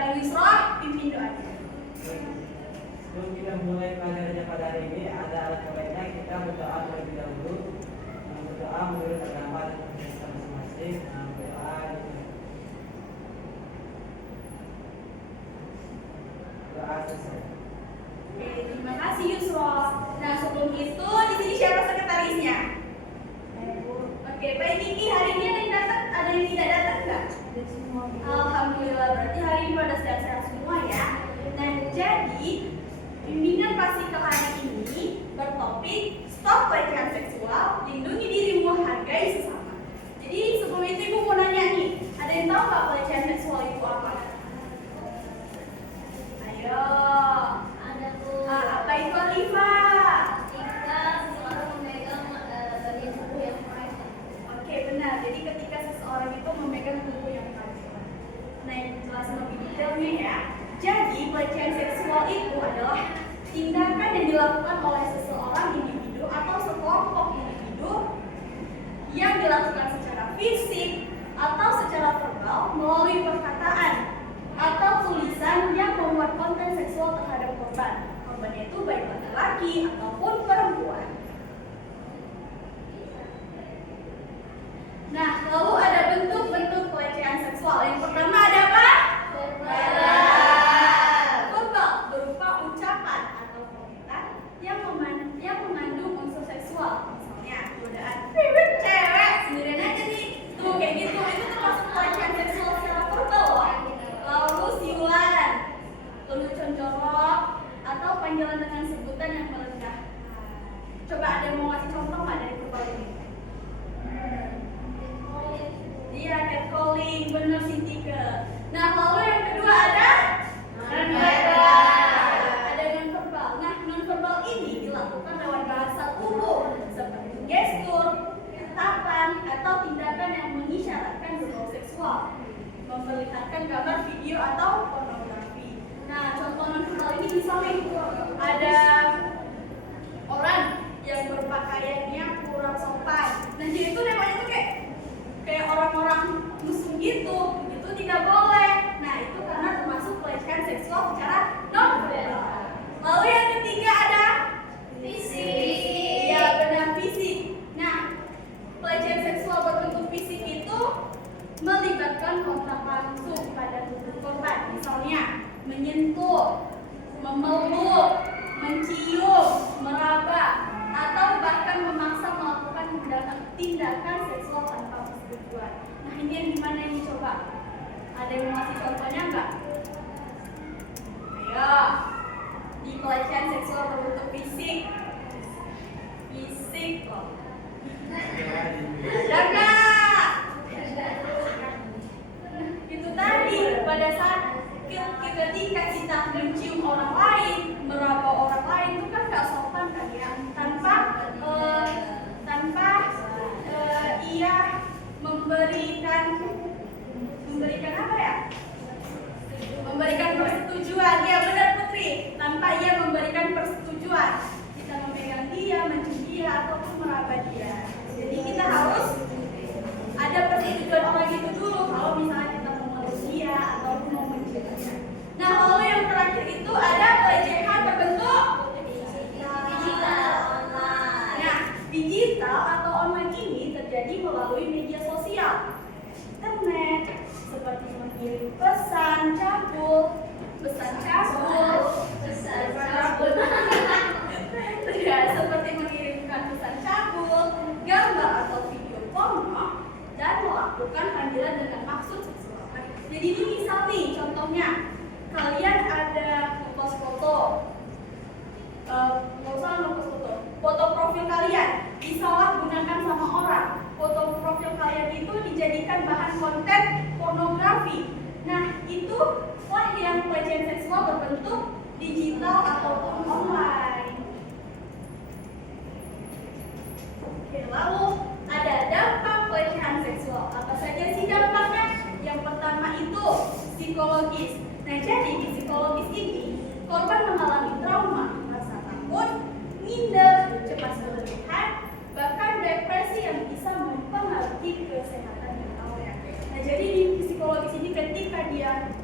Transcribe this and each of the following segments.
bareng Yusra, pimpin doanya. Sebelum kita mulai pelajarannya pada hari ini, ada alangkah baiknya kita berdoa terlebih dahulu. Berdoa menurut agama dan kepercayaan masing-masing. Berdoa selesai. Oke, terima kasih Yusra. Nah, sebelum itu di sini siapa sekretarisnya? Oke, Pak Kiki, hari ini ada yang datang, ada yang tidak datang nggak? Alhamdulillah, berarti hari ini pada sehat-sehat semua ya. Nah, jadi bimbingan prasikal hari ini bertopik stop pelecehan seksual, lindungi dirimu, hargai sesama. Jadi sebelum itu Ibu mau nanya nih, ada yang tahu nggak pelecehan seksual itu apa? Ayo. Apa itu Alifa? Ketika seseorang memegang bagian tubuh yang lain. Oke, benar. Jadi ketika seseorang itu memegang tubuh yang lain. Nah, yang jelasin lebih detailnya ya. Jadi pelecehan seksual itu adalah tindakan yang dilakukan oleh seseorang individu atau sekelompok individu yang dilakukan secara fisik atau secara verbal melalui perkataan atau tulisan yang memuat konten seksual terhadap korban. Korbannya itu baik laki-laki ataupun perempuan. Nah, lalu ada bentuk-bentuk pelecehan seksual. Yang pertama ada apa? Verbal berupa ucapan atau komentar yang mengandung unsur seksual. Misalnya godaan cewek sendirian aja nih. Tuh kayak gitu, itu termasuk pelecehan seksual secara verbal loh. Lalu siulan, lelucon jorok, atau panggilan dengan sebutan yang merendahkan. Coba ada yang mau ngasih contoh nggak dari verbal ini? Iya, catcalling, bener sih Tika. Nah, lalu yang kedua ada non-verbal. Ada non-verbal. Nah, non-verbal ini dilakukan lewat bahasa tubuh seperti gestur, tatapan, atau tindakan yang mengisyaratkan berbau seksual, memperlihatkan gambar video atau pornografi. Nah, contoh non-verbal ini misalnya ada orang yang berpakaiannya kurang sopan. Nah, jadi itu namanya tuh kayak orang-orang musuh gitu. Itu tidak boleh. Nah, itu karena termasuk pelecehan seksual secara non-verbal. Lalu yang ketiga ada fisik. Ya, benar, fisik. Nah, pelecehan seksual berbentuk fisik itu melibatkan kontak langsung pada tubuh korban. Misalnya menyentuh, memeluk, mencium, meraba, atau bahkan memaksa melakukan tindakan seksual tanpa persetujuan. Nah, ini yang gimana ini coba? Ada yang mau ngasih contohnya nggak? Ayo, di pelecehan seksual berbentuk fisik loh. Ada nggak? Itu tadi pada saat ketika kita mencium orang lain, meraba orang lain itu kan nggak sopan kan ya, tanpa ia memberikan apa ya? Memberikan persetujuan. Ya benar Putri, tanpa ia memberikan persetujuan kita memegang dia, mencium dia ataupun meraba dia. Jadi kita harus ada persetujuan orang itu dulu kalau misalnya kita mau meluk dia ataupun mau mencium dia. Nah, lalu yang terakhir itu ada pelecehan berbentuk digital online. Nah, digital atau online ini terjadi melalui media sosial, internet, seperti mengirim pesan cabul, ya, seperti mengirimkan pesan cabul, gambar atau video porno, dan melakukan panggilan dengan maksud seksual. Jadi ini misal nih contohnya. Kalian ada ngepost foto, foto profil kalian disalahgunakan sama orang. Foto profil kalian itu dijadikan bahan konten pornografi. Nah, itulah yang pelecehan seksual berbentuk digital ataupun online. Oke, lalu ada dampak pelecehan seksual. Apa saja sih dampaknya? Yang pertama itu psikologis. Nah, jadi di psikologis ini korban mengalami trauma, rasa takut, minder, cemas berlebihan, bahkan depresi yang bisa mempengaruhi kesehatan mentalnya. Nah, jadi di psikologis ini ketika dia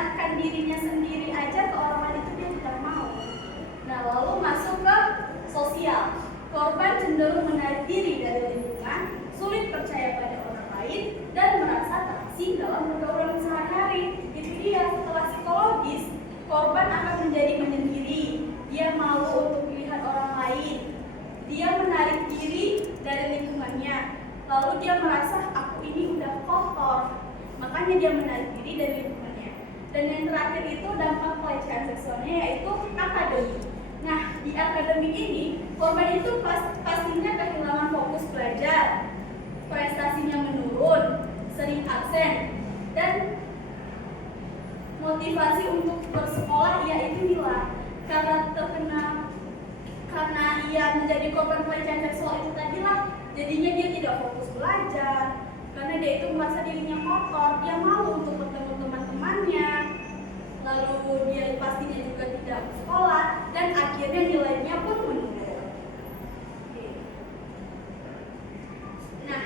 memperlihatkan dirinya sendiri aja ke orang lain itu dia tidak mau. Nah, lalu masuk ke sosial. Korban cenderung menarik diri dari lingkungan, sulit percaya pada orang lain, dan merasa terasing dalam pergaulan sehari-hari. Itu dia. Setelah psikologis, korban akan menjadi menyendiri. Dia malu untuk melihat orang lain. Dia menarik diri dari lingkungannya. Lalu dia merasa aku ini udah kotor. Makanya dia menarik diri dari lingkungannya. Dan yang terakhir itu dampak pelecehan seksualnya yaitu akademik. Nah, di akademik ini korban itu pastinya kehilangan fokus belajar, prestasinya menurun, sering absen, dan motivasi untuk bersekolah ia itu hilang karena ia menjadi korban pelecehan seksual itu tadilah, jadinya dia tidak fokus belajar karena dia itu merasa dirinya kotor, dia malu untuk bertemu teman-temannya, lalu dia pastinya juga tidak bersekolah dan akhirnya nilainya pun menurun. Nah,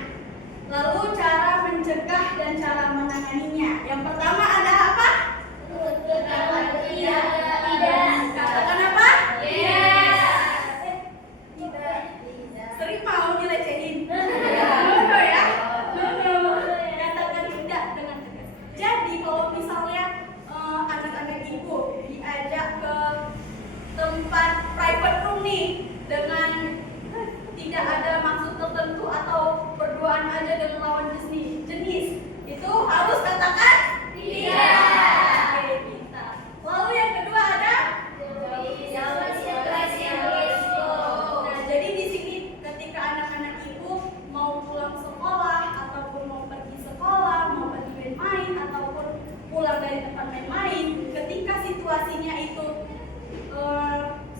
lalu cara mencegah dan cara menanganinya. Yang pertama ada apa? Tidak. Katakan apa? Sering mau dilecehin. No ya? No. Katakan tidak dengan tegas. Jadi kalau misalnya anak-anak ibu diajak ke tempat private room nih dengan tidak ada maksud tertentu atau berduaan aja dengan lawan jenis, itu harus katakan tidak. Oke, kita. Lalu yang kedua ada nah, jadi di sini ketika anak-anak ibu mau pulang sekolah ataupun mau pergi sekolah, mau pergi main-main ataupun pulang dari tempat main-main, ketika situasinya itu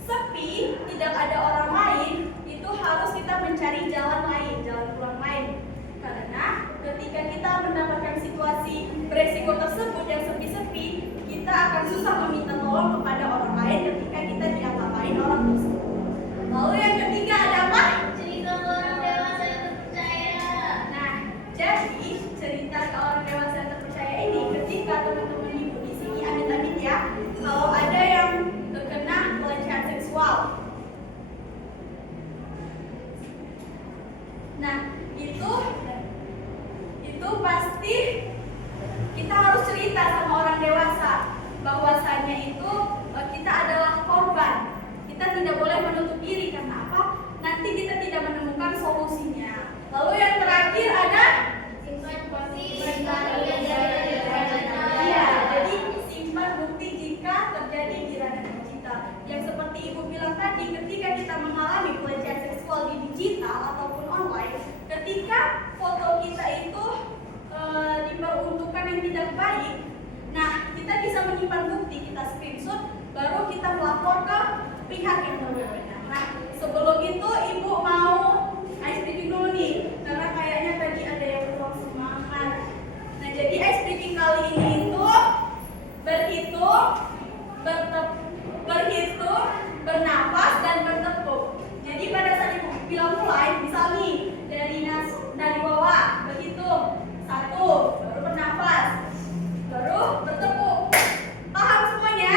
sepi, tidak ada orang lain, itu harus kita mencari jalan lain, jalan pulang lain. Karena ketika kita mendapatkan situasi beresiko tersebut yang sepi-sepi, kita akan susah meminta tolong kepada orang lain ketika kita diapa-apain orang tersebut. Lalu yang ketiga ada apa? Cerita orang dewasa yang terpercaya. Nah, jadi cerita ke orang dewasa yang terpercaya ini ketika teman-teman ibu di sini amit-amit ya, kalau ada yang terkena pelecehan seksual. Nah, itu pasti kita harus cerita sama orang dewasa bahwasanya itu kita adalah korban. Kita tidak boleh menutup diri karena apa? Nanti kita tidak menemukan solusinya. Lalu yang terakhir ada Simpan bukti iya, jadi simpan bukti jika terjadi di ranah digital. Yang seperti ibu bilang tadi, ketika kita mengalami pelecehan seksual di digital ataupun online, ketika foto kita itu diperuntukkan yang tidak baik, nah kita bisa menyimpan bukti, kita screenshot, baru kita melapor ke pihak yang berwenang. Nah, sebelum itu ibu mau ice breaking dulu nih, karena kayaknya tadi ada yang kurang semangat. Nah, jadi ice breaking kali ini itu berhitung, bernafas dan bertepuk. Jadi pada saat ibu bilang mulai, misal nih dari bawah berhitung 1, baru bernafas, baru bertepuk. Paham semuanya?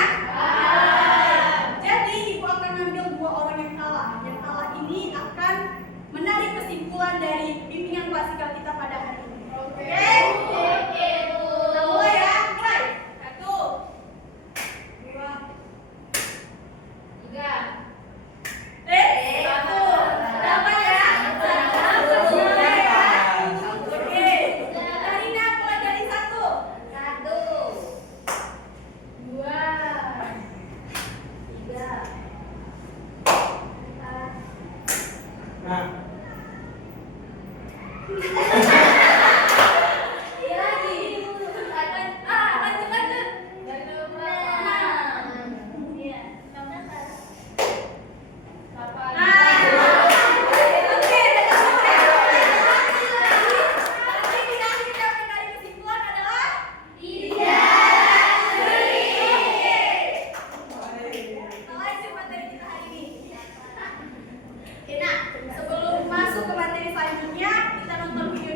Jadi ibu akan ambil 2 orang yang kalah. Yang kalah ini akan menarik kesimpulan dari bimbingan klasikal kita pada hari ini. Oke? Kita mulai ya. Mulai. 1, 2, 3. 1. Dapat ya? Selesai ya? Oke. Karina mulai dari 1. 2, 3, 4. Nah, Iya lagi. Lanjut. Iya. Oke, nanti kita menarik kesimpulan adalah Mulai cuma dari kita hari ini. Oke, nah, sebelum masuk ke materi selanjutnya, kita nonton video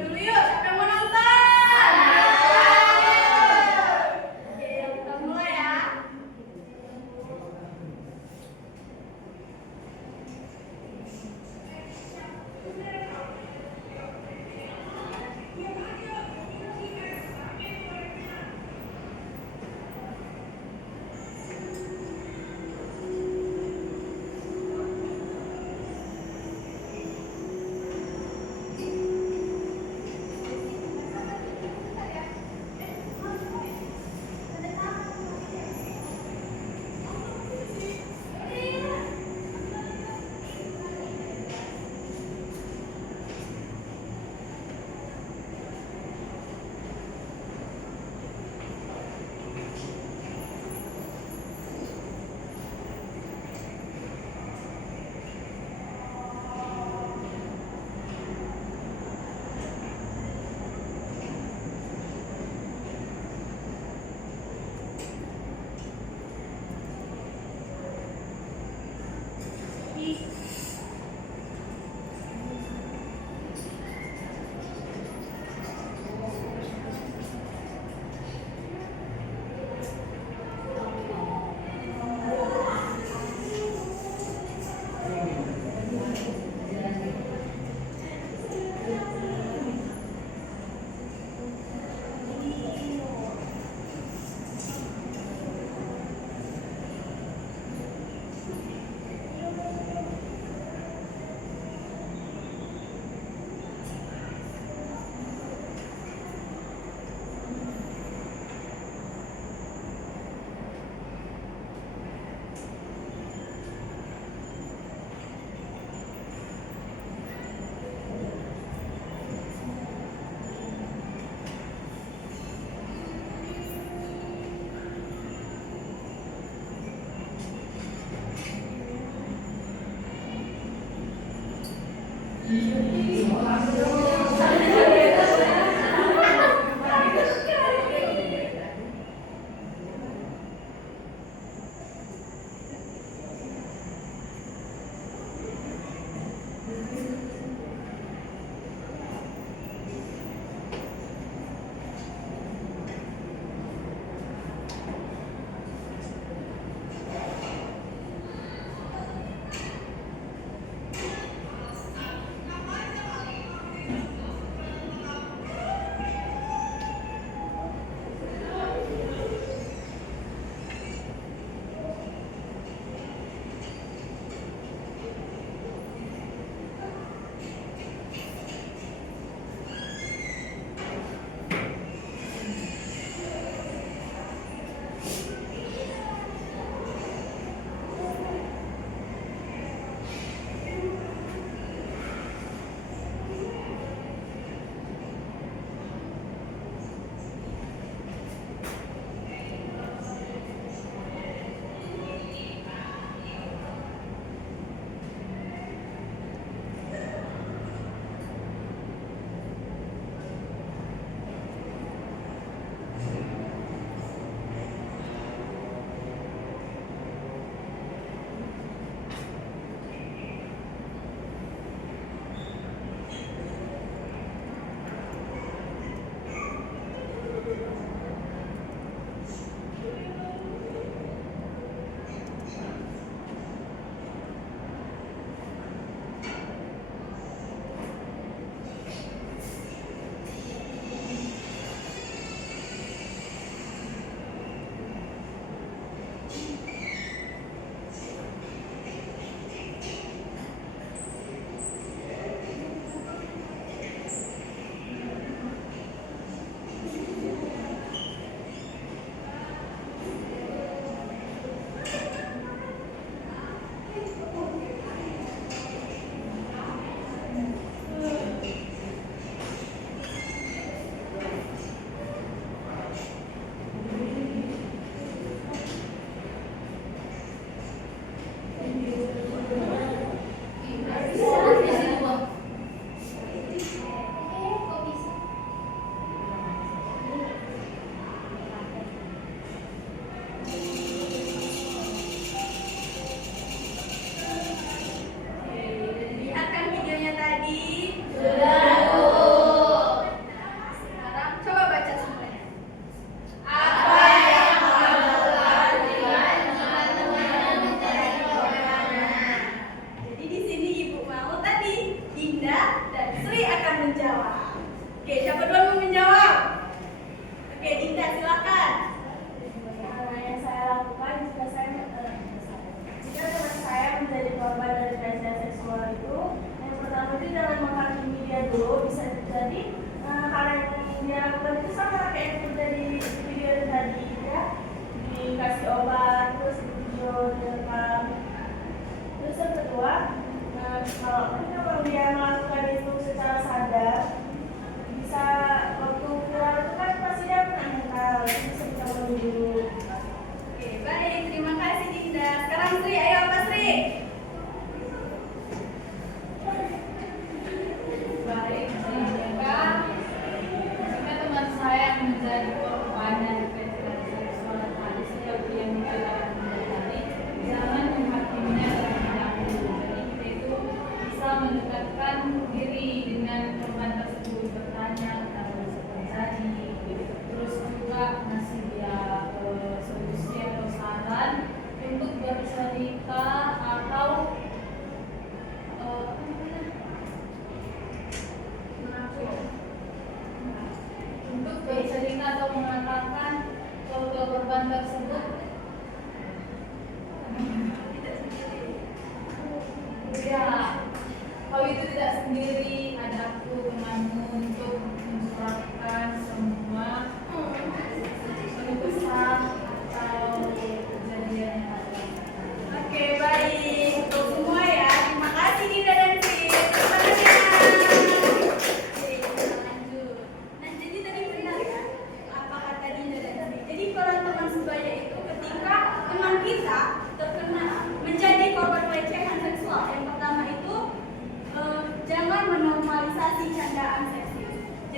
Jangan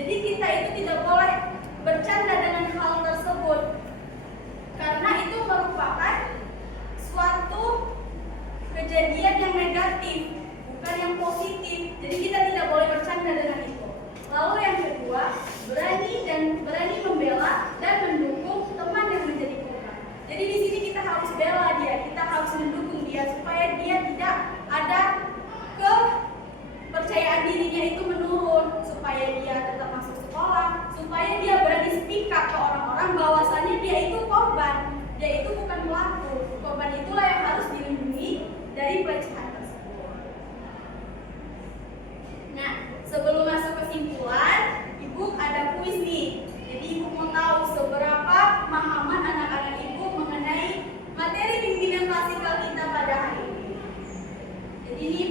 Jadi kita itu tidak boleh bercanda dengan hal tersebut, karena itu merupakan suatu kejadian yang negatif, bukan yang positif. Jadi kita tidak boleh bercanda dengan itu. Lalu yang kedua, berani membela dan mendukung teman yang menjadi korban. Jadi di sini kita harus bela dia, kita harus mendukung dia supaya dia tidak ada kepercayaan dirinya itu menurun, supaya dia tetap masuk sekolah, supaya dia berani speak up ke orang-orang bahwasannya dia itu korban, dia itu bukan pelaku. Korban itulah yang harus dilindungi dari pelecehan tersebut. Nah, sebelum masuk kesimpulan, Ibu ada kuis nih. Jadi Ibu mau tahu seberapa pemahaman anak-anak Ibu mengenai materi bimbingan klasikal kita pada hari ini. Jadi ini